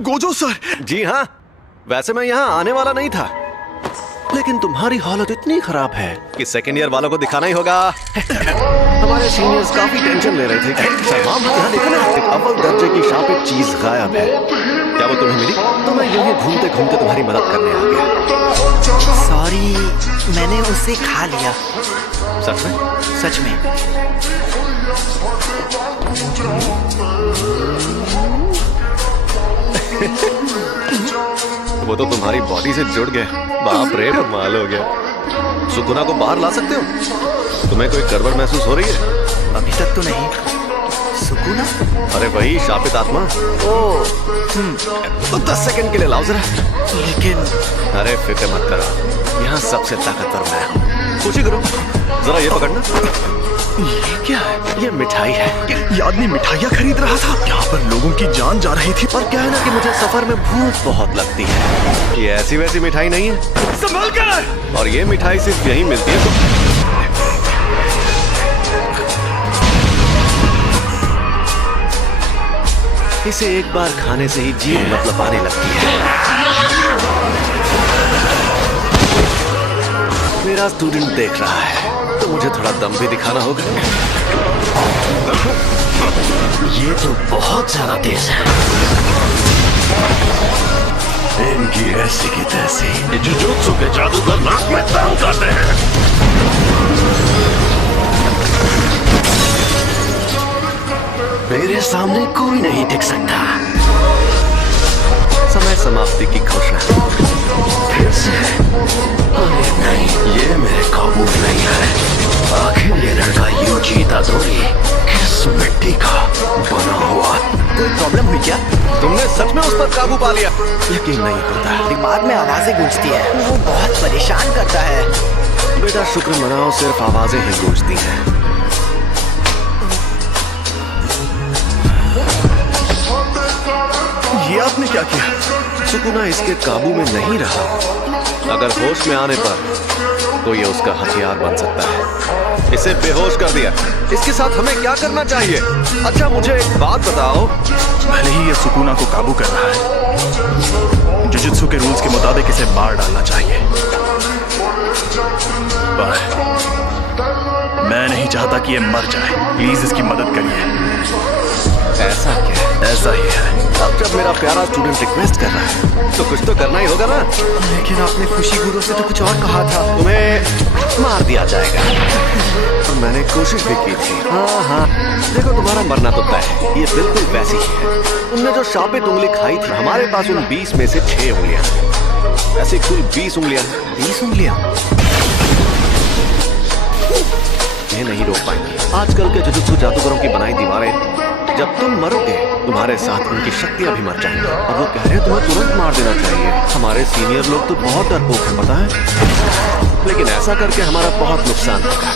Gojo sir. जी हाँ, वैसे मैं यहाँ आने वाला नहीं था, लेकिन तुम्हारी हालत इतनी खराब है कि सेकेंड ईयर वालों को दिखाना ही होगा। हमारे सीनियर्स काफी टेंशन ले रहे थे कि यहाँ देखो ना, एक अव्वल दर्जे की शापित चीज गायब है। क्या वो तुम्हें मिली? तो मैं यूं ही घूमते घूमते तुम्हारी मदद करने आ गया। सॉरी, मैंने उसे खा लिया। सच में? सच में। वो तो तुम्हारी बॉडी से जुड़ गया। बाप रे, कमाल हो गया। सुकुना को बाहर ला सकते हो? तुम्हें कोई गड़बड़ महसूस हो रही है? अभी तक तो नहीं। सुकुना? अरे वही शापित आत्मा। ओह, तो 10 सेकंड के लिए लाओ जरा। लेकिन अरे फिक्र मत करो, यहाँ सबसे ताकतवर मैं हूँ। खुशी करो, जरा ये पकड़ना। ये क्या है? ये मिठाई है। ये आदमी मिठाइयाँ खरीद रहा था। यहाँ पर लोगों की जान जा रही थी। और क्या है ना कि मुझे सफर में भूख बहुत लगती है। ये ऐसी वैसी मिठाई नहीं है। संभल कर। और ये मिठाई सिर्फ यहीं मिलती है। इसे एक बार खाने से ही जीभ लपलपाने लगती है। मेरा स्टूडेंट देख रहा है, तो मुझे थोड़ा दम भी दिखाना होगा। ये तो बहुत ज्यादा तेज है। इनकी ऐसी की तैसी। ये जुजुत्सु के जादूगर नाक में दम करते हैं। मेरे सामने कोई नहीं टिक सकता। समय समाप्ति की घोषणा। फिर से? अरे नहीं, ये मेरे काबू में नहीं है। आखिर ये लड़का यूजी इतादोरी किस मिट्टी का बना हुआ? कोई प्रॉब्लम हुई क्या? तुमने सच में उस पर काबू पा लिया? यकीन नहीं होता। दिमाग में आवाजें गूंजती है, वो बहुत परेशान करता है। बेटा शुक्र मनाओ, सिर्फ आवाजें ही गूंजती हैं। ये आपने क्या किया? सुकुना इसके काबू में नहीं रहा। अगर होश में आने पर तो ये उसका हथियार बन सकता है। इसे बेहोश कर दिया। इसके साथ हमें क्या करना चाहिए? अच्छा मुझे एक बात बताओ। भले ही ये सुकुना को काबू कर रहा है, जुजुत्सु के रूल्स के मुताबिक इसे मार डालना चाहिए। पर मैं नहीं चाहता कि ये मर जाए। प्लीज इसकी मदद करिए। ऐसा क्या? ऐसा ही है। अब जब मेरा प्यारा स्टूडेंट रिक्वेस्ट कर रहा है तो कुछ तो करना ही होगा ना। लेकिन आपने खुशी गुरु से तो कुछ और कहा था। तुम्हें मार दिया जाएगा। और मैंने कोशिश भी की थी। हाँ, देखो तुम्हारा मरना तो तय है। ये बिल्कुल वैसी ही है। तुमने जो शापित उंगली खाई थी, हमारे पास उन 20 में से 6 उंगलियां हैं। ऐसी कुल 20 उंगलियां। 20 उंगलियां? ये नहीं रोक पाएंगे। आजकल के जुजुत्सु जादूगरों की बनाई दीवारें, जब तुम मरोगे तुम्हारे साथ उनकी शक्तियां भी मर जाएंगी। और वो कह रहे हैं तुम्हें तुरंत मार देना चाहिए। हमारे सीनियर लोग तो बहुत डरपोक हैं, पता है। लेकिन ऐसा करके हमारा बहुत नुकसान होगा।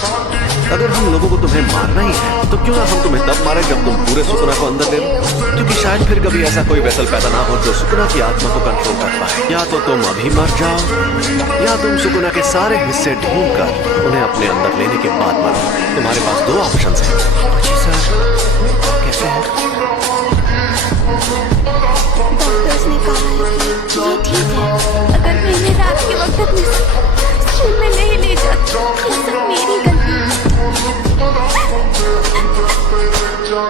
अगर हम लोगों को तुम्हें मारना ही है तो क्यों ना हम तुम्हें तब मारें जब तुम पूरे सुकुना को अंदर ले लो। क्योंकि शायद फिर कभी ऐसा कोई वेसल पैदा ना हो जो सुकुना की आत्मा को कंट्रोल कर पाए। या तो तुम अभी मर जाओ, या तुम सुकुना के सारे हिस्से ढूंढ कर उन्हें अपने अंदर लेने के बाद मरो। तुम्हारे पास 2 ऑप्शन हैं। जी सर, कैसे है? डॉक्टर्स ने कहा है कि ये ठीक है। अगर मैंने रात के वक्त अपने स्कूल में नहीं ले जाती, ये सब मेरी गलती है।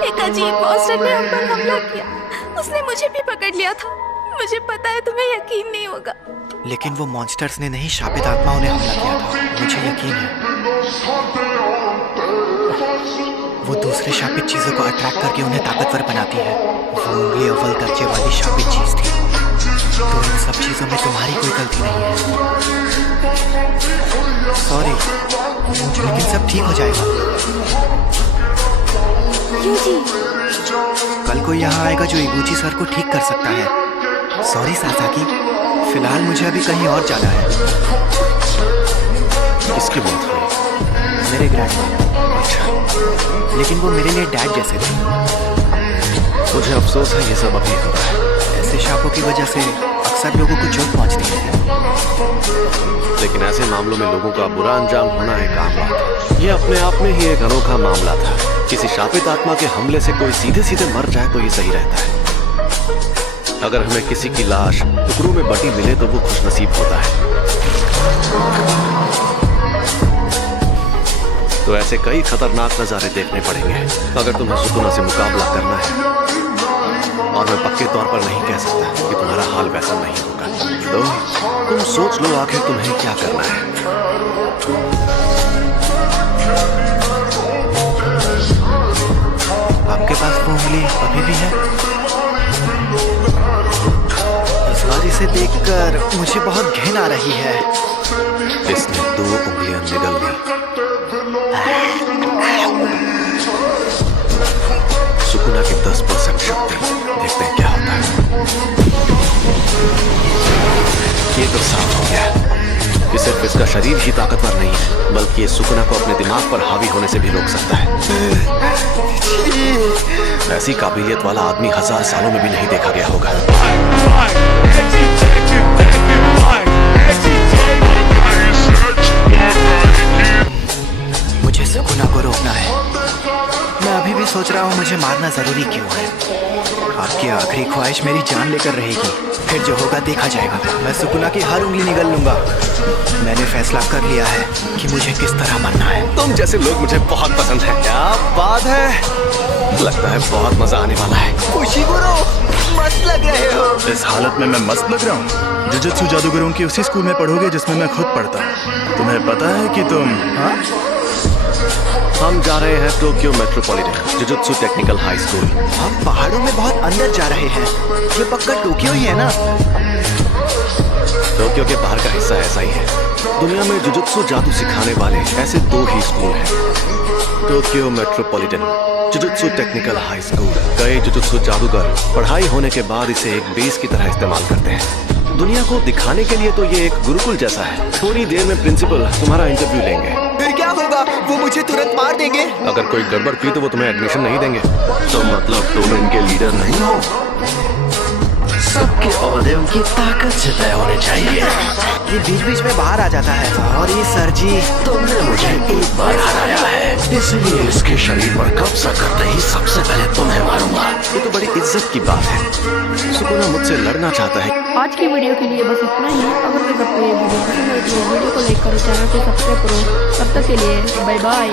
एक अजीब मॉन्स्टर ने हम पर हमला किया। उसने मुझे भी पकड़ लिया था। मुझे पता है तुम्हें यकीन नहीं होगा। लेकिन वो मॉन्स्टर्स ने नहीं, शापित आत्माओं ने हमला किया था। मुझे यकीन है। वो दूसरे शापित चीजों को अट्रैक्ट करके उन्हें ताकतवर बनाती है। वो उंगली अव्वल दर्जे वाली शापित चीज थी। तो इन सब चीजों में तुम्हारी कोई गलती नहीं है। सॉरी, लेकिन सब ठीक हो जाएगा। यूजी, कल कोई यहाँ आएगा जो इगुची सर को ठीक कर सकता है। सॉरी सासाकी, फिलहाल मुझे अभी कहीं और जाना है। किसकी मौत हुई? मेरे ग्रैंडमा। अच्छा, लेकिन वो मेरे लिए डैड जैसे थे। मुझे अफसोस है ये सब अभी हो रहा है। ऐसे शापों की वजह से अक्सर लोगों को चोट पहुंचती है। लेकिन ऐसे मामलों में लोगों का बुरा अंजाम होना एक आम बात है। ये अपने आप में ही एक अनोखा मामला था। किसी शापित आत्मा के हमले से कोई सीधे सीधे मर जाए तो ये सही रहता है। अगर हमें किसी की लाश टुकड़ों में बटी मिले तो वो खुशनसीब होता है। तो ऐसे कई खतरनाक नजारे देखने पड़ेंगे अगर तुम्हें सुकुना से मुकाबला करना है। और मैं पक्के तौर पर नहीं कह सकता कि तुम्हारा हाल वैसा नहीं होगा। तो तुम सोच लो आखिर तुम्हें क्या करना है। आपके पास वो उंगली अभी भी है? इस बार इसे देखकर मुझे बहुत घिन आ रही है। इसने 2 उंगलियां निगल ली। सुकुना की 10% शक्ति, देखते हैं क्या होता है। ये तो साफ हो गया कि सिर्फ इसका शरीर ही ताकतवर नहीं है, बल्कि ये सुकुना को अपने दिमाग पर हावी होने से भी रोक सकता है। ऐसी काबिलियत वाला आदमी 1000 सालों में भी नहीं देखा गया होगा। मुझे सुकुना को रोकना है। मैं अभी भी सोच रहा हूँ मुझे मारना जरूरी क्यों है। आपकी आखिरी ख्वाहिश मेरी जान लेकर रहेगी, फिर जो होगा देखा जाएगा। मैं सुकुना की हर उंगली निगल लूंगा। मैंने फैसला कर लिया है कि मुझे किस तरह मरना है। तुम जैसे लोग मुझे बहुत पसंद है। क्या बात है, लगता है बहुत मजा आने वाला है। खुशी गुरु, मस्त लग रहे हो। इस हालत में मैं मस्त लग रहा हूँ। जुजुत्सु जादूगरों की उसी स्कूल में पढ़ोगे जिसमें मैं खुद पढ़ता हूँ। तुम्हें पता है कि तुम हम जा रहे हैं Tokyo metropolitan jujutsu technical high school. हम पहाड़ों में बहुत अंदर जा रहे हैं। ये पक्का टोक्यो ही है ना? टोक्यो के बाहर का हिस्सा ऐसा ही है। दुनिया में जुजुत्सु जादू सिखाने वाले ऐसे 2 ही स्कूल हैं, Tokyo metropolitan jujutsu technical high school. कई जुजुत्सु जादूगर पढ़ाई होने के बाद इसे एक बेस की तरह इस्तेमाल करते हैं। दुनिया को दिखाने के लिए तो ये एक गुरुकुल जैसा है। थोड़ी देर में प्रिंसिपल तुम्हारा इंटरव्यू लेंगे। फिर क्या होगा? वो मुझे तुरंत मार देंगे। अगर कोई गड़बड़ की तो वो तुम्हें एडमिशन नहीं देंगे। तो मतलब तुम इनके लीडर नहीं हो? सबके ओहदे उनकी ताकत से तय होने चाहिए। ये बीच बीच में बाहर आ जाता है। सॉरी सर जी। तुमने मुझे एक बार हराया है, इसलिए इसके शरीर पर कब्जा करते ही सबसे पहले तुम्हें मारूंगा। ये तो बड़ी इज्जत की बात है। सुकुना मुझसे लड़ना चाहता है। आज की वीडियो के लिए बस इतना ही। अगर तो सबको ये वीडियो पसंद आई तो वीडियो को लाइक करो, चैनल को सब्सक्राइब करो। तब तक के लिए बाय बाय।